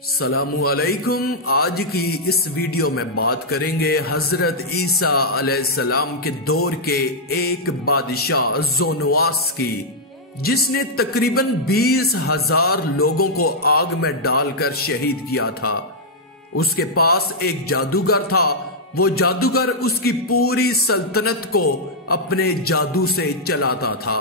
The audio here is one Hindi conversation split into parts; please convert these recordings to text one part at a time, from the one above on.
सलामु अलैकुम। आज की इस वीडियो में बात करेंगे हजरत ईसा अलैहिस्सलाम के दौर के एक बादशाह ज़ोनवास की, जिसने तकरीबन 20,000 लोगों को आग में डालकर शहीद किया था। उसके पास एक जादूगर था। वो जादूगर उसकी पूरी सल्तनत को अपने जादू से चलाता था।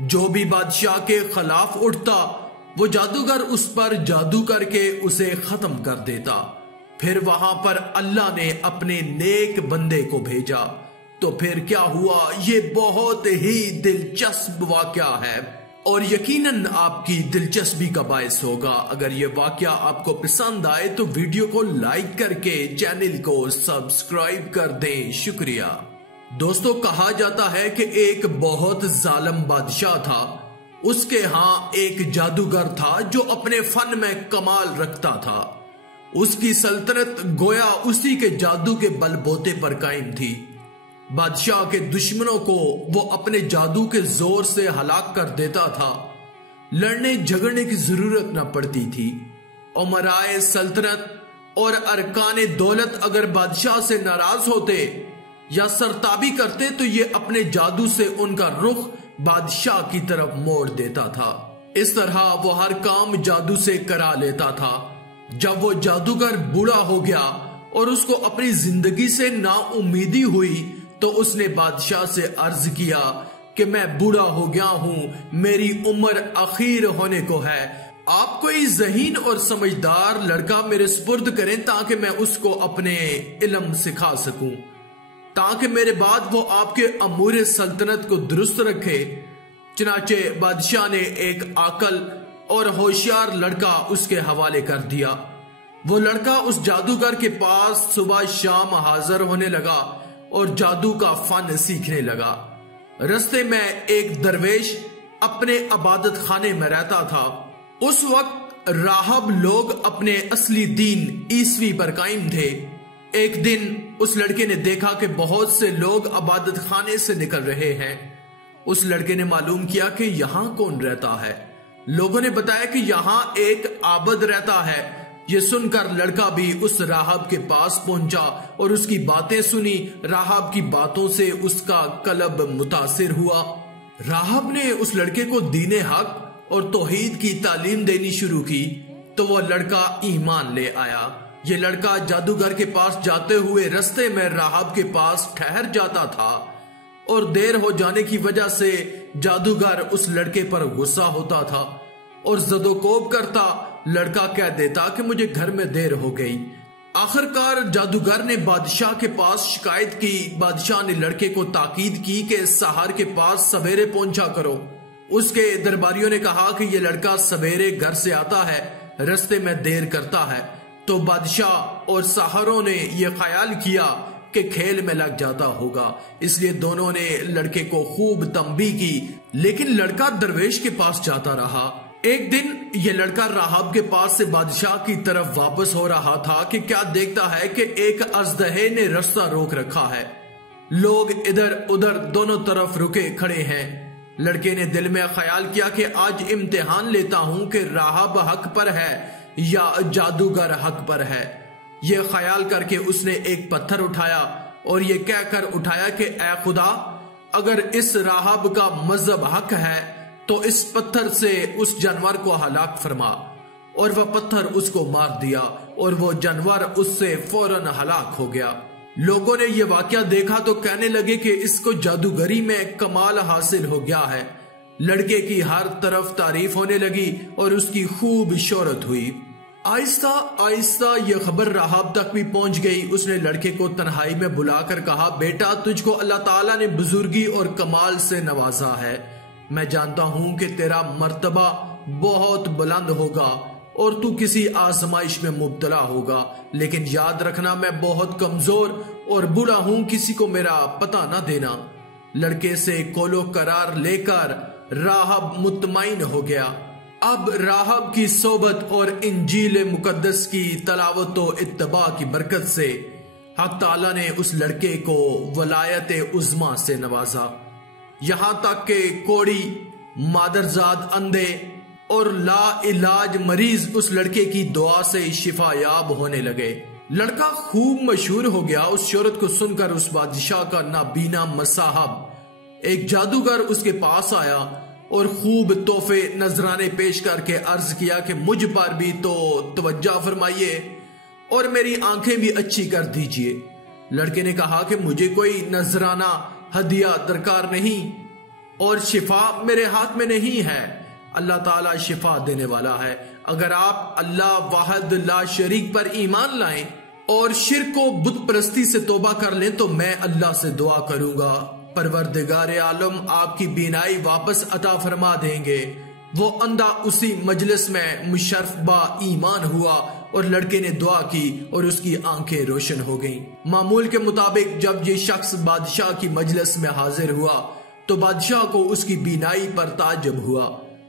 जो भी बादशाह के खिलाफ उठता वो जादूगर उस पर जादू करके उसे खत्म कर देता। फिर वहां पर अल्लाह ने अपने नेक बंदे को भेजा। तो फिर क्या हुआ, ये बहुत ही दिलचस्प वाकया है और यकीनन आपकी दिलचस्पी का बायस होगा। अगर ये वाकया आपको पसंद आए तो वीडियो को लाइक करके चैनल को सब्सक्राइब कर दें। शुक्रिया। दोस्तों, कहा जाता है कि एक बहुत जालिम बादशाह था। उसके यहां एक जादूगर था जो अपने फन में कमाल रखता था। उसकी सल्तनत गोया उसी के जादू के बलबूते पर कायम थी। बादशाह के दुश्मनों को वो अपने जादू के जोर से हलाक कर देता था। लड़ने झगड़ने की जरूरत न पड़ती थी। उमराए सल्तनत और अरकाने दौलत अगर बादशाह से नाराज होते या सरताबी करते तो ये अपने जादू से उनका रुख बादशाह की तरफ मोड़ देता था। इस तरह वो हर काम जादू से करा लेता था। जब वो जादूगर बूढ़ा हो गया और उसको अपनी जिंदगी से नाउम्मीदी हुई तो उसने बादशाह से अर्ज किया कि मैं बूढ़ा हो गया हूं, मेरी उम्र अखीर होने को है। आप कोई ज़हीन और समझदार लड़का मेरे सुपुर्द करें ताकि मैं उसको अपने इल्म सिखा सकूं, ताकि मेरे बाद वो आपके अमूर सल्तनत को दुरुस्त रखे। चनाचे बादशाह ने एक आकल और होशियार लड़का उसके हवाले कर दिया। वो लड़का उस जादूगर के पास सुबह शाम हाजिर होने लगा और जादू का फन सीखने लगा। रस्ते में एक दरवेश अपने इबादत खाने में रहता था। उस वक्त राहब लोग अपने असली दीन ईसवी पर कायम थे। एक दिन उस लड़के ने देखा कि बहुत से लोग इबादत खाने से निकल रहे हैं। उस लड़के ने मालूम किया कि यहाँ कौन रहता है। लोगों ने बताया कि यहाँ एक आबद रहता है। ये सुनकर लड़का भी उस राहब के पास पहुंचा और उसकी बातें सुनी। राहब की बातों से उसका कल्ब मुतासिर हुआ। राहब ने उस लड़के को दीने हक और तौहीद की तालीम देनी शुरू की तो वह लड़का ईमान ले आया। ये लड़का जादूगर के पास जाते हुए रास्ते में राहब के पास ठहर जाता था और देर हो जाने की वजह से जादूगर उस लड़के पर गुस्सा होता था और जदोकोब करता। लड़का कह देता कि मुझे घर में देर हो गई। आखिरकार जादूगर ने बादशाह के पास शिकायत की। बादशाह ने लड़के को ताकीद की कि सहार के पास सवेरे पहुंचा करो। उसके दरबारियों ने कहा कि यह लड़का सवेरे घर से आता है, रास्ते में देर करता है। तो बादशाह और सहारों ने यह ख्याल किया कि खेल में लग जाता होगा, इसलिए दोनों ने लड़के को खूब तंबीह की। लेकिन लड़का दरवेश के पास जाता रहा। एक दिन यह लड़का राहब के पास से बादशाह की तरफ वापस हो रहा था कि क्या देखता है कि एक अजदहे ने रास्ता रोक रखा है। लोग इधर उधर दोनों तरफ रुके खड़े हैं। लड़के ने दिल में ख्याल किया कि आज इम्तिहान लेता हूं कि राहब हक पर है या जादूगर हक पर है। यह ख्याल करके उसने एक पत्थर उठाया और यह कहकर उठाया कि ऐ खुदा, अगर इस राहब का मजहब हक है तो इस पत्थर से उस जानवर को हलाक फरमा। और वह पत्थर उसको मार दिया और वो जानवर उससे फौरन हलाक हो गया। लोगों ने यह वाकया देखा तो कहने लगे कि इसको जादूगरी में कमाल हासिल हो गया है। लड़के की हर तरफ तारीफ होने लगी और उसकी खूब शोहरत हुई। आहिस्ता आहिस्ता यह खबर राहब तक भी पहुंच गई। उसने लड़के को तन्हाई में बुलाकर कहा, बेटा, तुझको अल्लाह ताला ने बुजुर्गी और कमाल से नवाजा है। मैं जानता हूं कि तेरा मर्तबा बहुत बुलंद होगा और तू किसी आजमाइश में मुब्तला होगा, लेकिन याद रखना मैं बहुत कमजोर और बूढ़ा हूं, किसी को मेरा पता ना देना। लड़के से कोलो करार लेकर राहब मुतमईन हो गया। अब राहब की सोबत और इंजील मुकद्दस की तलावत व इत्तबा की बरकत से हक ताला ने उस लड़के को वलायत उज़्मा से नवाजा। यहां तक के कोड़ी, मादरजाद अंधे और ला इलाज मरीज उस लड़के की दुआ से शिफायाब होने लगे। लड़का खूब मशहूर हो गया। उस शोहरत को सुनकर उस बादशाह का नाबीना मसाहब एक जादूगर उसके पास आया और खूब तोहफे नजराने पेश करके अर्ज किया कि मुझ पर भी तो तवज्जो फरमाइए और मेरी आंखें भी अच्छी कर दीजिए। लड़के ने कहा कि मुझे कोई नजराना हदिया दरकार नहीं और शिफा मेरे हाथ में नहीं है। अल्लाह ताला शिफा देने वाला है। अगर आप अल्लाह वाहिद ला शरीक पर ईमान लाएं और शिर्क को बुत परस्ती से तौबा कर लें तो मैं अल्लाह से दुआ करूंगा, परवरदिगार आलम आपकी बीनाई वापस अता फरमा देंगे। वो अंधा उसी मजलिस में मुशर्रफ बा ईमान हुआ और लड़के ने दुआ की और उसकी आंखें रोशन हो गईं। मामूल के मुताबिक जब ये शख्स बादशाह की मजलिस में हाजिर हुआ तो बादशाह को उसकी बीनाई पर ताज्जुब हुआ।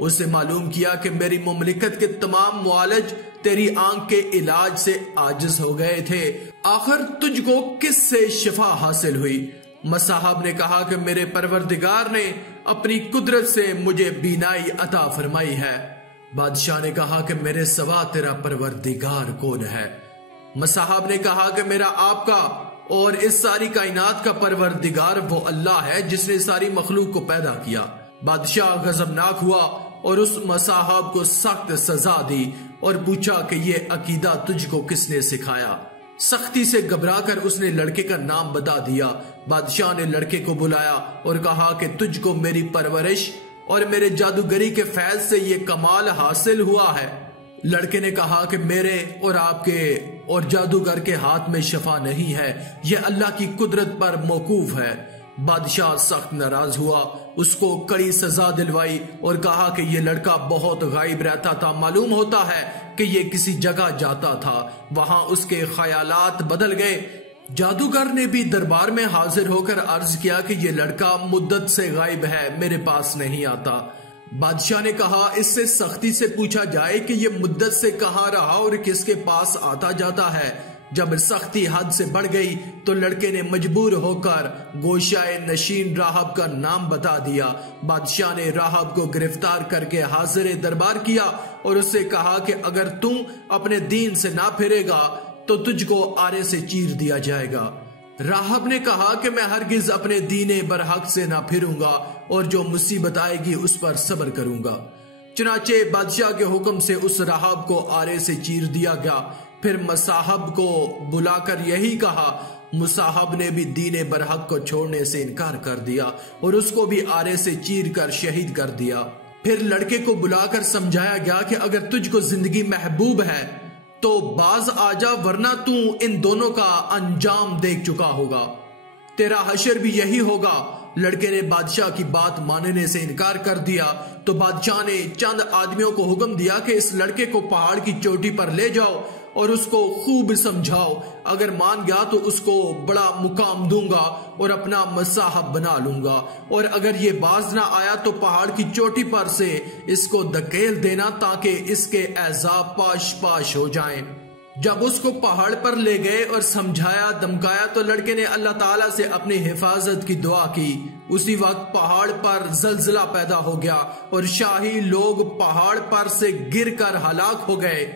उसे मालूम किया कि मेरी मुमलिकत के तमाम मुआलिज तेरी आंख के इलाज से आजिज हो गए थे, आखिर तुझको किससे शिफा हासिल हुई? मसाहब ने कहा कि मेरे परवरदिगार ने अपनी कुदरत से मुझे बीनाई अता फरमाई है। बादशाह ने कहा कि मेरे सवा तेरा परवरदिगार कौन है? मसाहब ने कहा कि मेरा आपका और इस सारी कायनात का परवरदिगार वो अल्लाह है जिसने सारी मखलूक को पैदा किया। बादशाह गजबनाक हुआ और उस मसाहब को सख्त सजा दी और पूछा कि ये अकीदा तुझको किसने सिखाया? सख्ती से घबराकर उसने लड़के का नाम बता दिया। बादशाह ने लड़के को बुलाया और कहा कि तुझको मेरी परवरिश और मेरे जादूगरी के फैज से ये कमाल हासिल हुआ है। लड़के ने कहा कि मेरे और आपके और जादूगर के हाथ में शफा नहीं है, यह अल्लाह की कुदरत पर मौकूफ है। बादशाह सख्त नाराज हुआ, उसको कड़ी सजा दिलवाई और कहा कि यह लड़का बहुत गायब रहता था, मालूम होता है कि यह किसी जगह जाता था, वहां उसके ख्यालात बदल गए। जादूगर ने भी दरबार में हाजिर होकर अर्ज किया कि यह लड़का मुद्दत से गायब है, मेरे पास नहीं आता। बादशाह ने कहा इससे सख्ती से पूछा जाए कि यह मुद्दत से कहां रहा और किसके पास आता जाता है। जब सख्ती हद से बढ़ गई तो लड़के ने मजबूर होकर गोशाए नशीन राहब का नाम बता दिया। बादशाह ने राहब को गिरफ्तार करके हाजिर दरबार किया और उससे कहा कि अगर तू अपने दीन से ना फिरेगा तो तुझको आरे से चीर दिया जाएगा। राहब ने कहा कि मैं हरगिज अपने दीने बरहक से ना फिरूंगा और जो मुसीबत आएगी उस पर सब्र करूंगा। चुनाचे बादशाह के हुक्म से उस राहब को आरे से चीर दिया गया। फिर मसाहब को बुलाकर यही कहा। मुसाहब ने भी दीने बरहक को छोड़ने से इनकार कर दिया और उसको भी आरे से चीर कर शहीद कर दिया। फिर लड़के को बुलाकर समझाया गया कि अगर तुझको जिंदगी महबूब है तो बाज आजा, वरना तू इन दोनों का अंजाम देख चुका होगा, तेरा हशर भी यही होगा। लड़के ने बादशाह की बात मानने से इनकार कर दिया तो बादशाह ने चंद आदमियों को हुक्म दिया कि इस लड़के को पहाड़ की चोटी पर ले जाओ और उसको खूब समझाओ, अगर मान गया तो उसको बड़ा मुकाम दूंगा और अपना मसाहब बना लूंगा, और अगर ये बाज ना आया तो पहाड़ की चोटी पर से इसको धकेल देना ताकि इसके एजाब पाश पाश हो जाएं। जब उसको पहाड़ पर ले गए और समझाया धमकाया तो लड़के ने अल्लाह ताला से अपनी हिफाजत की दुआ की। उसी वक्त पहाड़ पर जलजला पैदा हो गया और शाही लोग पहाड़ पर से गिरकर हलाक हो गए।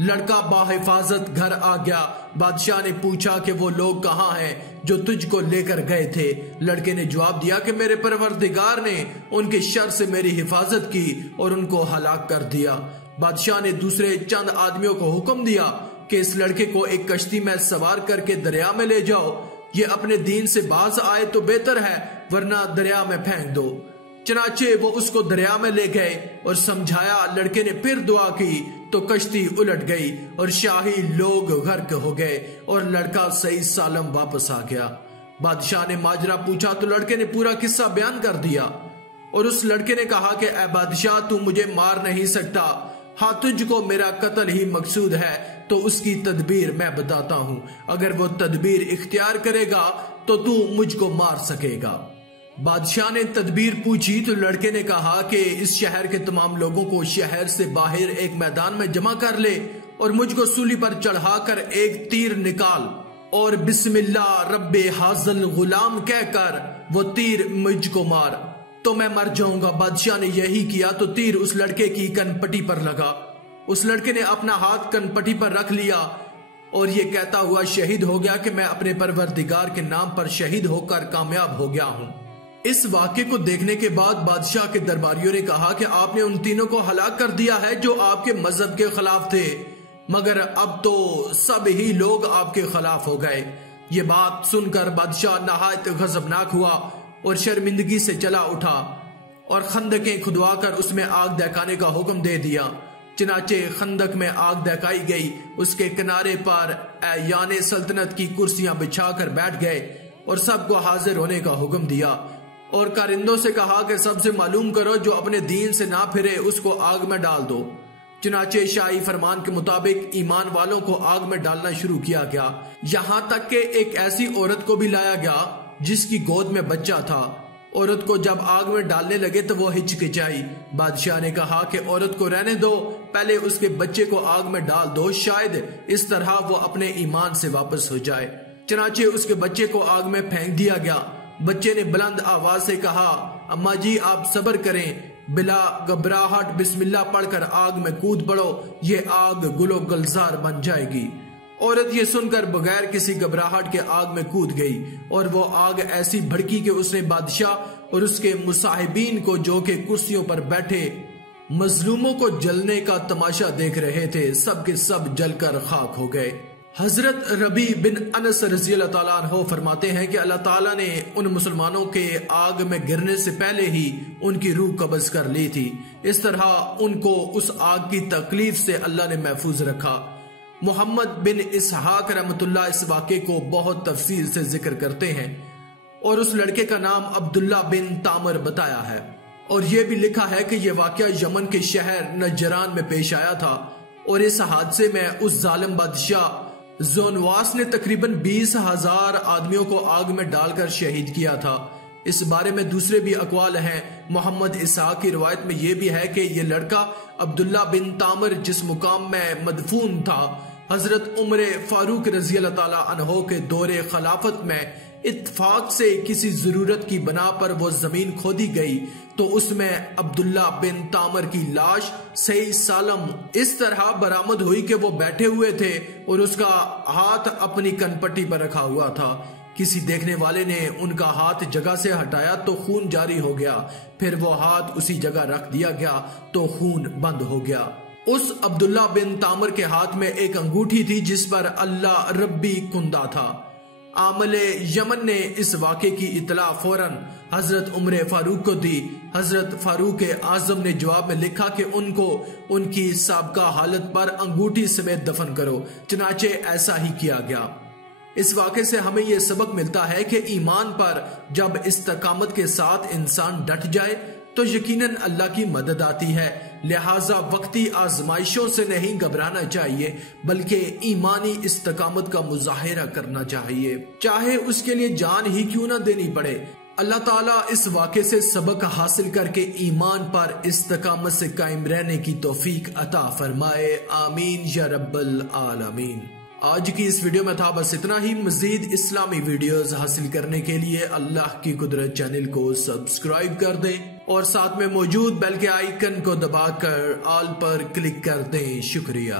लड़का बाहिफाजत घर आ गया। बादशाह ने पूछा कि वो लोग कहाँ हैं जो तुझको लेकर गए थे। लड़के ने जवाब दिया कि मेरे परवरदिगार ने उनके शर से मेरी हिफाजत की और उनको हलाक कर दिया। बादशाह ने दूसरे चंद आदमियों को हुक्म दिया कि इस लड़के को एक कश्ती में सवार करके दरिया में ले जाओ, ये अपने दीन से बाज आए तो बेहतर है, वरना दरिया में फेंक दो। चनाचे वो उसको दरिया में ले गए और समझाया। लड़के ने फिर दुआ की तो कश्ती उलट गई और शाही लोग गर्क हो गए और लड़का सही सालम वापस आ गया। बादशाह ने माजरा पूछा तो लड़के ने पूरा किस्सा बयान कर दिया और उस लड़के ने कहा कि ऐ बादशाह, तू मुझे मार नहीं सकता, हाँ तुझको मेरा कत्ल ही मकसूद है तो उसकी तदबीर मैं बताता हूँ। अगर वो तदबीर इख्तियार करेगा तो तू मुझको मार सकेगा। बादशाह ने तदबीर पूछी तो लड़के ने कहा कि इस शहर के तमाम लोगों को शहर से बाहर एक मैदान में जमा कर ले और मुझको सूली पर चढ़ाकर एक तीर निकाल और बिस्मिल्लाह रब्बे हाज़ल गुलाम कहकर वो तीर मुझको मार। तो मैं मर जाऊंगा। बादशाह ने यही किया तो तीर उस लड़के की कनपटी पर लगा। उस लड़के ने अपना हाथ कनपटी पर रख लिया और ये कहता हुआ शहीद हो गया कि मैं अपने परवरदिगार के नाम पर शहीद होकर कामयाब हो गया हूं। इस वाक़े को देखने के बाद बादशाह के दरबारियों ने कहा कि आपने उन तीनों को हलाक कर दिया है जो आपके मजहब के खिलाफ थे, मगर अब तो सब ही लोग आपके खिलाफ हो गए। ये बात सुनकर बादशाह नहायत गजबनाक हुआ और शर्मिंदगी से चला उठा और खंदकें खुदवाकर उसमें आग दहकाने का हुक्म दे दिया। चनाचे खंदक में आग दहकाई गई। उसके किनारे पर याने सल्तनत की कुर्सियां बिछाकर बैठ गए और सबको हाजिर होने का हुक्म दिया और कारिंदों से कहा कि सबसे मालूम करो जो अपने दीन से ना फिरे उसको आग में डाल दो। चुनाचे शाही फरमान के मुताबिक ईमान वालों को आग में डालना शुरू किया गया, यहाँ तक कि एक ऐसी औरत को भी लाया गया जिसकी गोद में बच्चा था। औरत को जब आग में डालने लगे तो वो हिचकिचाई। बादशाह ने कहा कि औरत को रहने दो, पहले उसके बच्चे को आग में डाल दो, शायद इस तरह वो अपने ईमान से वापस हो जाए। चनाचे उसके बच्चे को आग में फेंक दिया गया। बच्चे ने बुलंद आवाज से कहा, अम्मा जी आप सब्र करें, बिला घबराहट बिस्मिल्लाह पढ़कर आग में कूद पड़ो, ये आग गुलो गुलजार बन जाएगी। औरत ये सुनकर बगैर किसी घबराहट के आग में कूद गई और वो आग ऐसी भड़की कि उसने बादशाह और उसके मुसाहिबीन को, जो के कुर्सियों पर बैठे मजलूमों को जलने का तमाशा देख रहे थे, सब के सब जलकर खाक हो गए। हजरत रबी बिन अनस रज़ी अल्लाह ताला अन्हु फरमाते हैं कि अल्लाह ताला ने उन मुसलमानों के आग में गिरने से पहले ही उनकी रूह कब्ज कर ली थी। इस तरह उनको उस आग की तकलीफ से अल्लाह ने महफूज रखा। मोहम्मद बिन इसहाक रहमतुल्लाह इस वाक़े को बहुत तफसील से जिक्र करते हैं और उस लड़के का नाम अब्दुल्ला बिन तामर बताया है और यह भी लिखा है कि यह वाक़या यमन के शहर नजरान में पेश आया था और इस हादसे में उस जालिम बादशाह ज़ोनवास ने तकरीबन 20,000 आदमियों को आग में डालकर शहीद किया था। इस बारे में दूसरे भी अकवाल हैं। मोहम्मद इसहाक की रिवायत में यह भी है कि यह लड़का अब्दुल्ला बिन तामर जिस मुकाम में मदफून था, हजरत उमर फारूक रजी अल्लाह ताला अन्हो के दौरे खिलाफत में इत्तेफाक से किसी जरूरत की बना पर वो जमीन खोदी गई तो उसमें अब्दुल्ला बिन तामर की लाश सही सालम इस तरह बरामद हुई कि वो बैठे हुए थे और उसका हाथ अपनी कनपट्टी पर रखा हुआ था। किसी देखने वाले ने उनका हाथ जगह से हटाया तो खून जारी हो गया, फिर वो हाथ उसी जगह रख दिया गया तो खून बंद हो गया। उस अब्दुल्ला बिन तामर के हाथ में एक अंगूठी थी जिस पर अल्लाह रब्बी कुंदा था। आमले यमन ने इस वाक़े की इतला फौरन हजरत उमर फारूक को दी। हजरत फारूक आजम ने जवाब में लिखा कि उनको उनकी साबका हालत पर अंगूठी समेत दफन करो। चनाचे ऐसा ही किया गया। इस वाक़े से हमें यह सबक मिलता है कि ईमान पर जब इस्तकामत के साथ इंसान डट जाए तो यकीनन अल्लाह की मदद आती है। लिहाजा वक्ती आजमाइशों से नहीं घबराना चाहिए बल्कि ईमानी इस्तकामत का मुजाहिरा करना चाहिए, चाहे उसके लिए जान ही क्यों ना देनी पड़े। अल्लाह ताला इस वाक़े से सबक हासिल करके ईमान पर इस्तकामत से कायम रहने की तौफीक अता फरमाए। आमीन या रब्बल आलमीन। आज की इस वीडियो में था बस इतना ही। मजीद इस्लामी वीडियोस हासिल करने के लिए अल्लाह की कुदरत चैनल को सब्सक्राइब कर दें और साथ में मौजूद बेल के आइकन को दबाकर ऑल पर क्लिक कर दें। शुक्रिया।